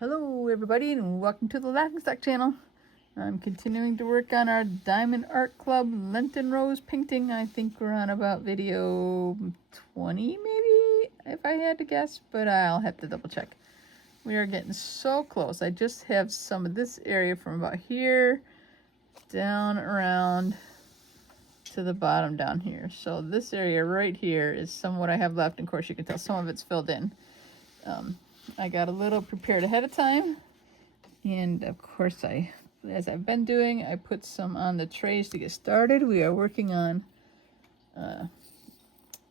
Hello everybody and welcome to the Laughing Stock channel. I'm continuing to work on our Diamond Art Club Lenten Rose painting. I think we're on about video 20 maybe, if I had to guess, but I'll have to double check. We are getting so close. I just have some of this area from about here down around to the bottom down here. So this area right here is some what I have left. And of course you can tell some of it's filled in. I got a little prepared ahead of time, and of course as I've been doing, I put some on the trays to get started. We are working on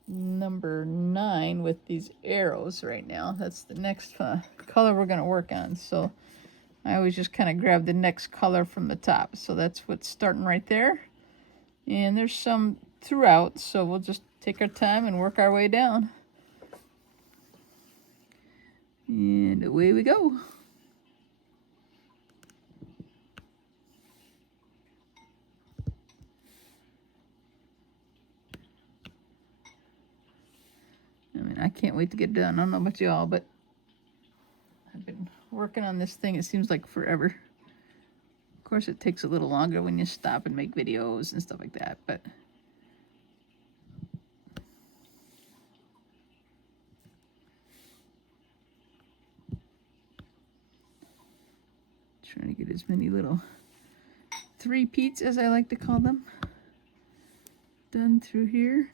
number 9 with these arrows right now. That's the next color we're going to work on. So I always just kind of grab the next color from the top. So that's what's starting right there. And there's some throughout, so we'll just take our time and work our way down. And away we go. I mean, I can't wait to get done. I don't know about y'all, but I've been working on this thing, it seems like forever. Of course, it takes a little longer when you stop and make videos and stuff like that, but trying to get as many little three-peats, as I like to call them, done through here.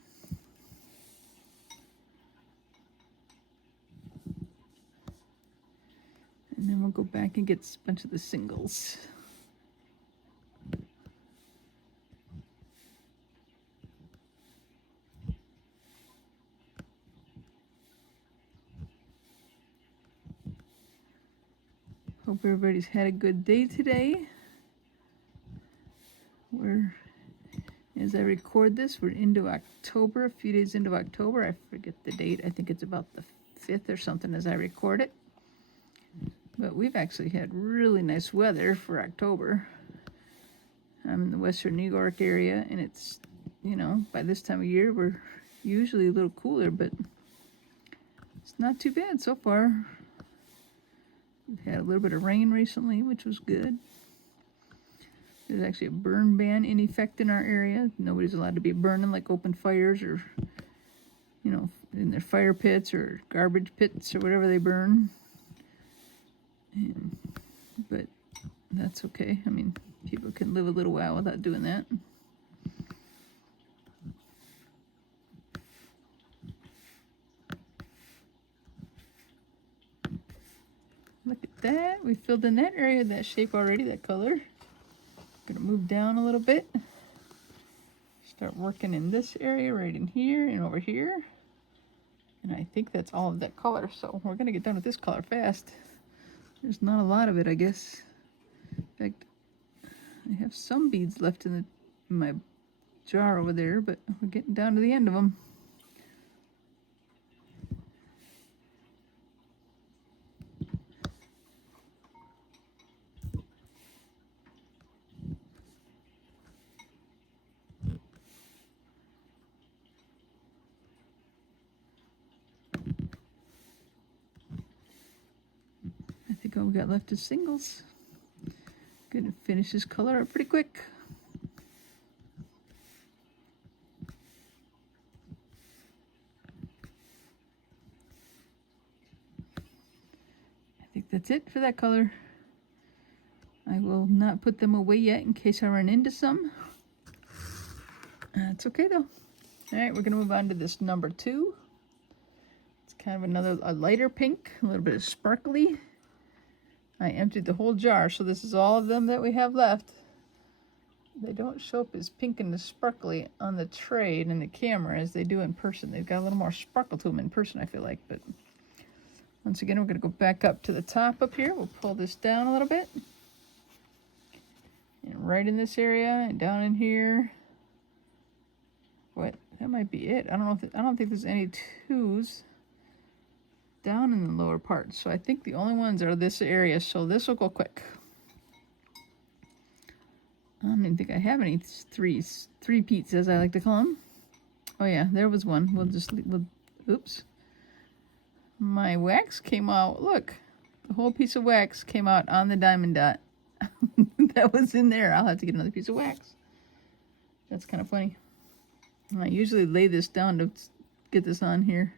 And then we'll go back and get a bunch of the singles. Hope everybody's had a good day today. As I record this, we're into October, a few days into October. I forget the date. I think it's about the 5th or something as I record it. But we've actually had really nice weather for October. I'm in the Western New York area, and it's, by this time of year, we're usually a little cooler, but it's not too bad so far. We've had a little bit of rain recently, which was good. There's actually a burn ban in effect in our area. Nobody's allowed to be burning like open fires or, in their fire pits or garbage pits or whatever they burn. But that's okay. I mean, people can live a little while without doing that. Look at that. We filled in that area, that shape already, that color. Gonna move down a little bit. Start working in this area, right in here and over here. And I think that's all of that color. So we're gonna get done with this color fast. There's not a lot of it, I guess. In fact, I have some beads left in my jar over there, but we're getting down to the end of them. I think all we got left is singles. Gonna finish this color up pretty quick. I think that's it for that color. I will not put them away yet in case I run into some. It's okay though. All right, we're gonna move on to this number 2. It's kind of a lighter pink, a little bit of sparkly. I emptied the whole jar, so this is all of them that we have left. They don't show up as pink and as sparkly on the tray and in the camera as they do in person. They've got a little more sparkle to them in person, I feel like. But once again, we're going to go back up to the top up here. We'll pull this down a little bit. And right in this area and down in here. What? That might be it. I don't think there's any 2s down in the lower part, so I think the only ones are this area, so this will go quick. I don't even think I have any three-peats, as I like to call them. Oh yeah, there was one. Oops. My wax came out. Look, The whole piece of wax came out on the diamond dot. That was in there. I'll have to get another piece of wax. That's kind of funny. I usually lay this down to get this on here.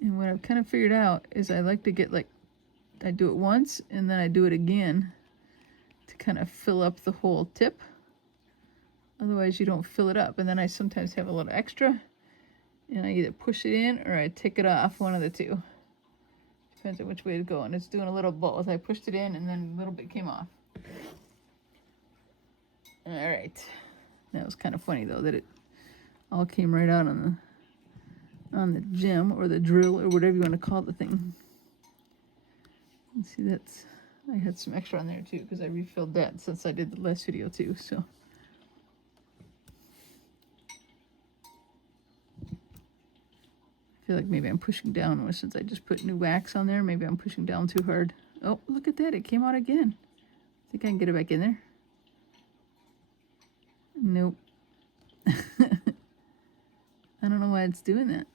And what I've kind of figured out is I like to get like, I do it once and then I do it again to kind of fill up the whole tip. Otherwise you don't fill it up. And then I sometimes have a little extra and I either push it in or I take it off, one of the two. Depends on which way to go. And it's doing a little both. I pushed it in and then a little bit came off. All right. That was kind of funny though that it all came right out on the gem or the drill or whatever you want to call the thing. Let's see, I had some extra on there too because I refilled that since I did the last video too. So I feel like maybe I'm pushing down since I just put new wax on there. Maybe I'm pushing down too hard. Oh, look at that. It came out again. Think I can get it back in there? Nope. I don't know why it's doing that.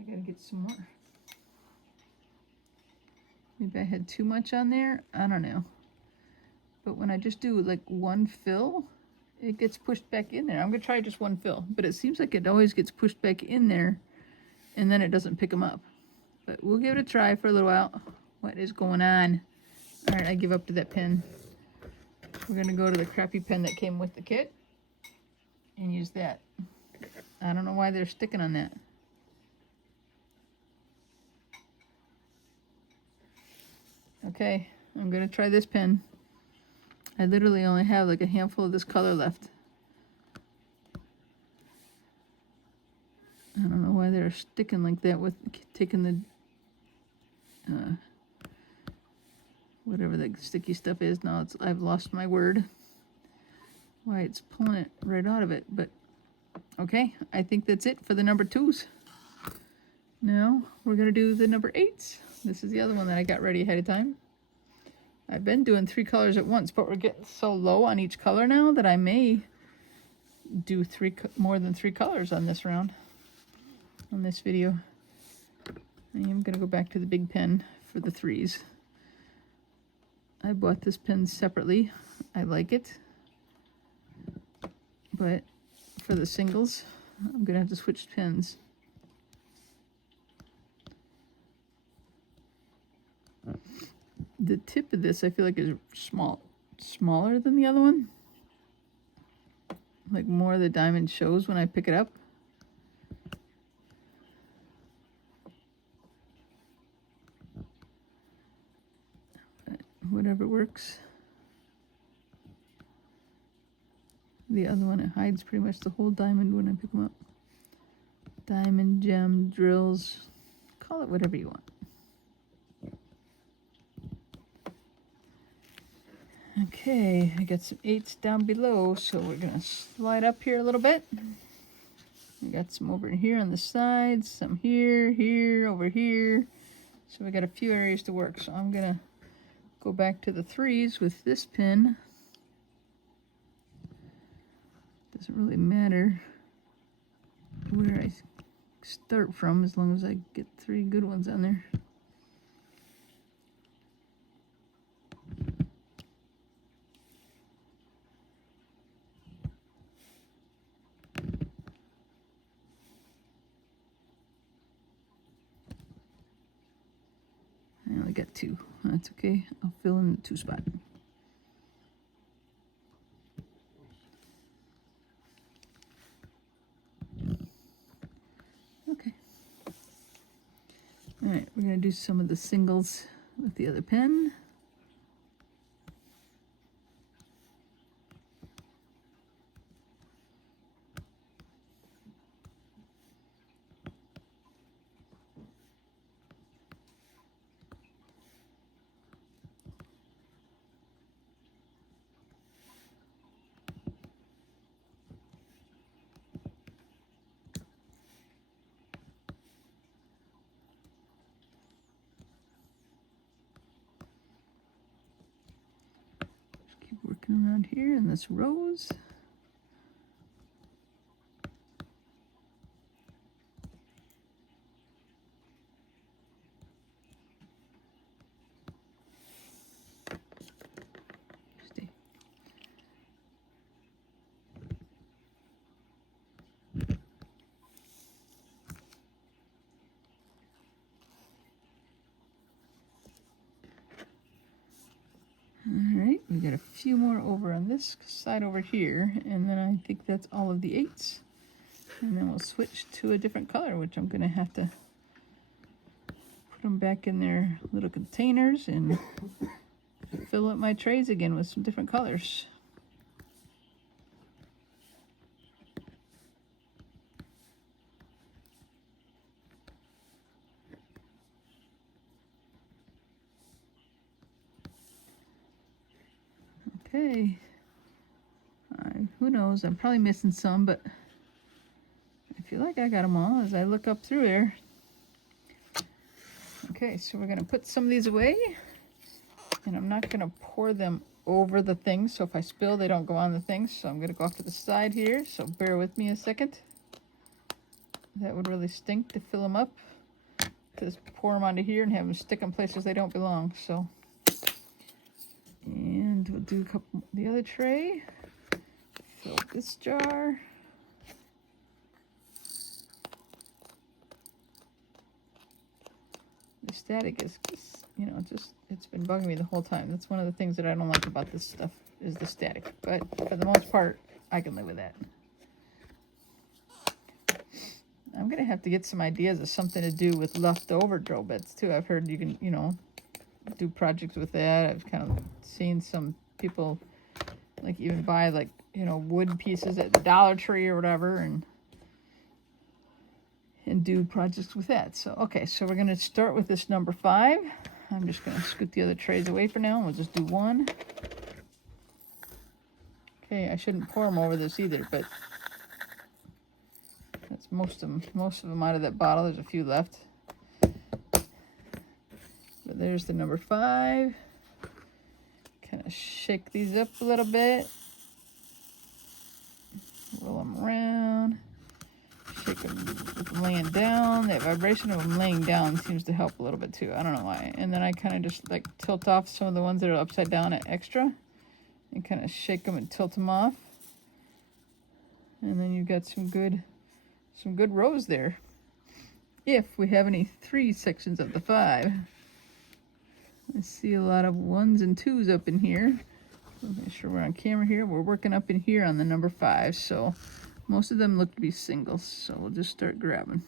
I gotta get some more. Maybe I had too much on there. I don't know. But when I just do like one fill, it gets pushed back in there. I'm gonna try just one fill, but it seems like it always gets pushed back in there and then it doesn't pick them up. But we'll give it a try for a little while. What is going on? All right, I give up to that pen. We're gonna go to the crappy pen that came with the kit and use that. I don't know why they're sticking on that. Okay, I'm gonna try this pen. I literally only have like a handful of this color left. I don't know why they're sticking like that with taking the whatever the sticky stuff is. Now I've lost my word. Why it's pulling it right out of it, but okay, I think that's it for the number 2s. Now we're gonna do the number 8s. This is the other one that I got ready ahead of time. I've been doing 3 colors at once, but we're getting so low on each color now that I may do more than 3 colors on this round, on this video. I am going to go back to the big pen for the 3s. I bought this pen separately. I like it. But for the singles, I'm going to have to switch pens. The tip of this I feel like is smaller than the other one. Like more of the diamond shows when I pick it up. But whatever works. The other one, it hides pretty much the whole diamond when I pick them up. Diamond, gem, drills, call it whatever you want. Okay, I got some 8s down below, so we're gonna slide up here a little bit. We got some over here on the sides, some here, over here. So we got a few areas to work. So I'm gonna go back to the 3s with this pin. Doesn't really matter where I start from as long as I get 3 good ones on there. I only got 2. That's okay. I'll fill in the 2 spot. Okay. All right, we're going to do some of the singles with the other pen. Working around here in this rose. few more over on this side over here, and then I think that's all of the 8s. And then we'll switch to a different color, which I'm going to have to put them back in their little containers and fill up my trays again with some different colors. Okay, who knows, I'm probably missing some, but I feel like I got them all as I look up through there. Okay, so we're gonna put some of these away, and I'm not gonna pour them over the things, so if I spill, they don't go on the things, so I'm gonna go off to the side here, so bear with me a second. That would really stink to fill them up, to just pour them onto here and have them stick in places they don't belong, so. And we'll do a couple, the other tray, fill this jar. The static is, you know, it's been bugging me the whole time. That's one of the things that I don't like about this stuff, is the static. But for the most part, I can live with that. I'm going to have to get some ideas of something to do with leftover drill bits, too. I've heard you can, you know, do projects with that. I've kind of seen some people, like, even buy, like, you know, wood pieces at the Dollar Tree or whatever, and do projects with that. So, okay, so we're going to start with this number 5. I'm just going to scoot the other trays away for now, and we'll just do one. Okay, I shouldn't pour them over this either, but that's most of them out of that bottle. There's a few left. But there's the number 5. Kind of shake these up a little bit. Roll them around. Shake them with them laying down. That vibration of them laying down seems to help a little bit too. I don't know why. And then I kind of just like tilt off some of the ones that are upside down at extra, and kind of shake them and tilt them off. And then you've got some good rows there. If we have any 3 sections of the 5. I see a lot of 1s and 2s up in here. Make sure we're on camera here. We're working up in here on the number 5, so most of them look to be singles, so we'll just start grabbing.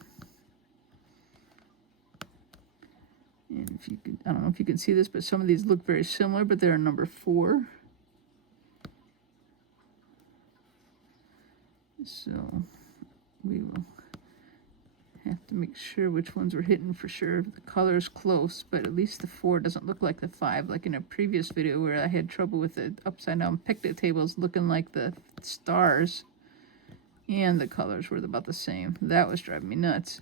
And if you can, I don't know if you can see this, but some of these look very similar, but they're number 4. So we will have to make sure which ones we're hitting for sure. The color is close, but at least the 4 doesn't look like the 5, like in a previous video where I had trouble with the upside down picnic tables looking like the stars, and the colors were about the same. That was driving me nuts.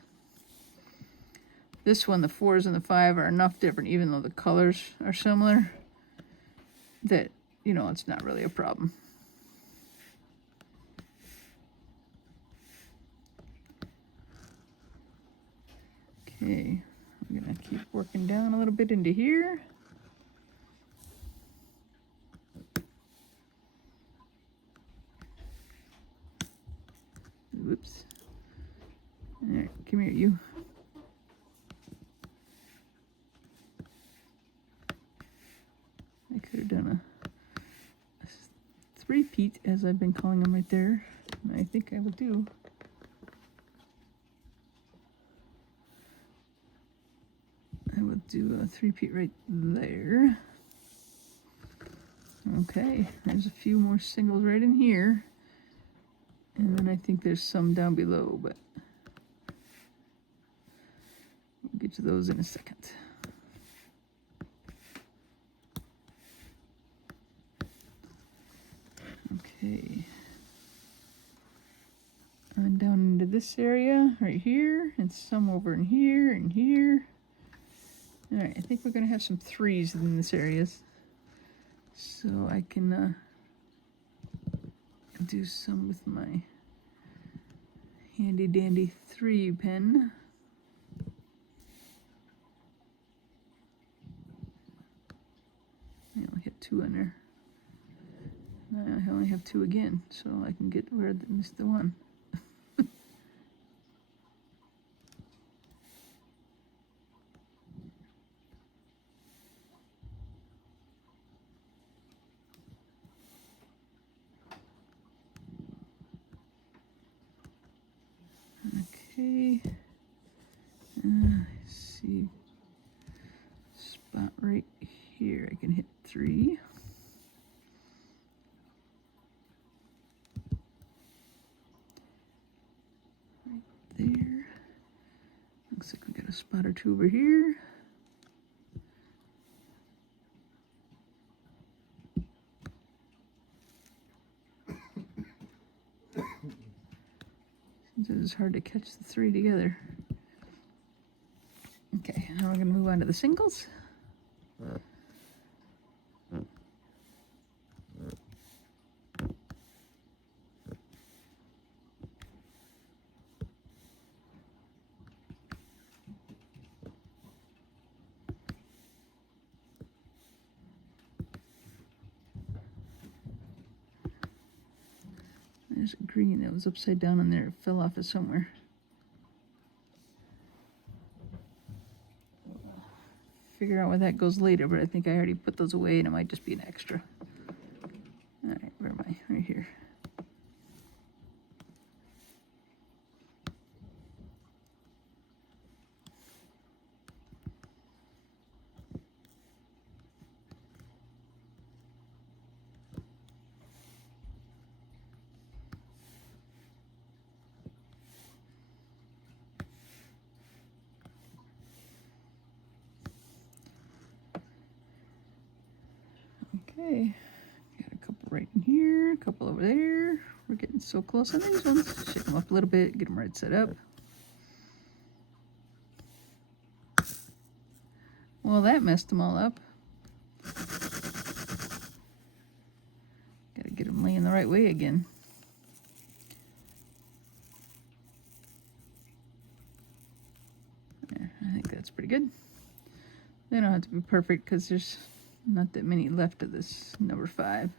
This one, the 4s and the 5 are enough different, even though the colors are similar, that, you know, it's not really a problem. Okay, I'm gonna keep working down a little bit into here. Whoops. All right, come here, you. I could have done a 3-peat, as I've been calling them right there. I think I will do. I will do a 3-peat right there. Okay, there's a few more singles right in here. And then I think there's some down below, but we'll get to those in a second. Okay. On down into this area right here, and some over in here and here. All right, I think we're going to have some 3s in this area. So I can do some with my handy dandy 3 pen. I only have 2 in there. I only have 2 again, so I can get where I missed the 1. here I can hit 3. Right there. Looks like we got a spot or 2 over here. It's hard to catch the 3 together. Okay, now we're going to move on to the singles. There's a green that was upside down in there. It fell off of somewhere. Figure out where that goes later, but I think I already put those away and it might just be an extra. Alright, where am I? Right here. Okay, got a couple right in here, a couple over there. We're getting so close on these ones. Shake them up a little bit, get them right set up. Well, that messed them all up. Gotta get them laying the right way again. There, I think that's pretty good. They don't have to be perfect because there's not that many left of this number 5.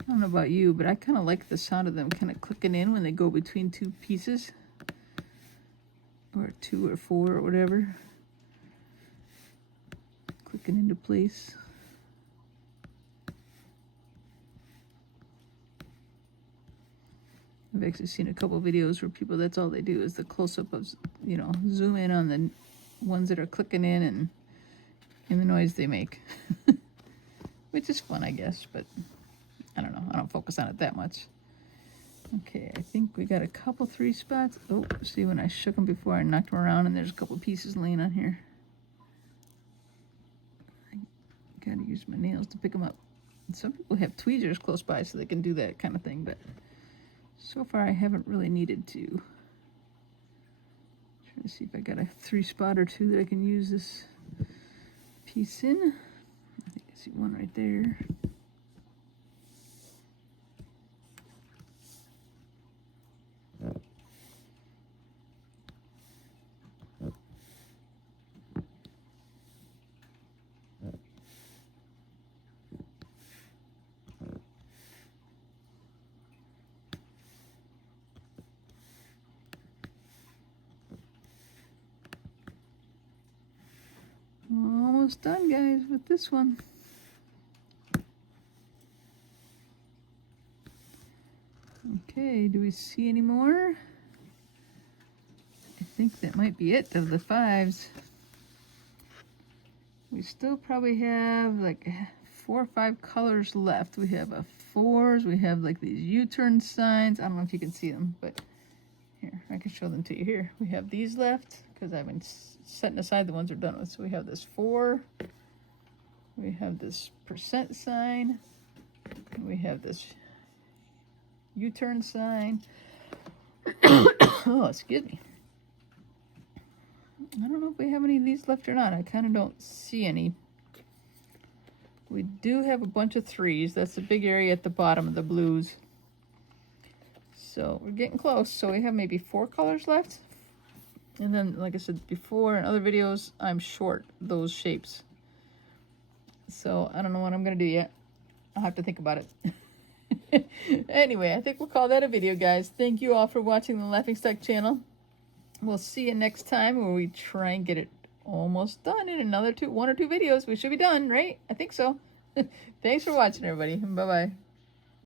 I don't know about you, but I kind of like the sound of them kind of clicking in when they go between 2 pieces. Or 2 or 4 or whatever. Clicking into place. I've actually seen a couple videos where people, that's all they do is the close-up of, you know, zoom in on the ones that are clicking in and the noise they make. Which is fun, I guess, but I don't know. I don't focus on it that much. Okay, I think we got a couple 3 spots. Oh, see, when I shook them before, I knocked them around and there's a couple pieces laying on here. I gotta use my nails to pick them up. And some people have tweezers close by so they can do that kind of thing, but so far I haven't really needed to. Trying to see if I got a 3 spot or 2 that I can use this piece in. I think I see one right there. Almost done, guys, with this one. Okay, do we see any more? I think that might be it of the 5s. We still probably have like 4 or 5 colors left. We have a 4s, we have like these U-turn signs. I don't know if you can see them, but here, I can show them to you here. We have these left, because I've been setting aside the ones we're done with. So we have this 4, we have this % sign, we have this U-turn sign. Oh, excuse me. I don't know if we have any of these left or not. I kind of don't see any. We do have a bunch of 3s. That's the big area at the bottom of the blues. So we're getting close. So we have maybe 4 colors left. And then, like I said before in other videos, I'm short those shapes. So I don't know what I'm going to do yet. I'll have to think about it. Anyway, I think we'll call that a video, guys. Thank you all for watching the Laughing Stock channel. We'll see you next time where we try and get it almost done in another 1 or 2 videos. We should be done, right? I think so. Thanks for watching, everybody. Bye-bye.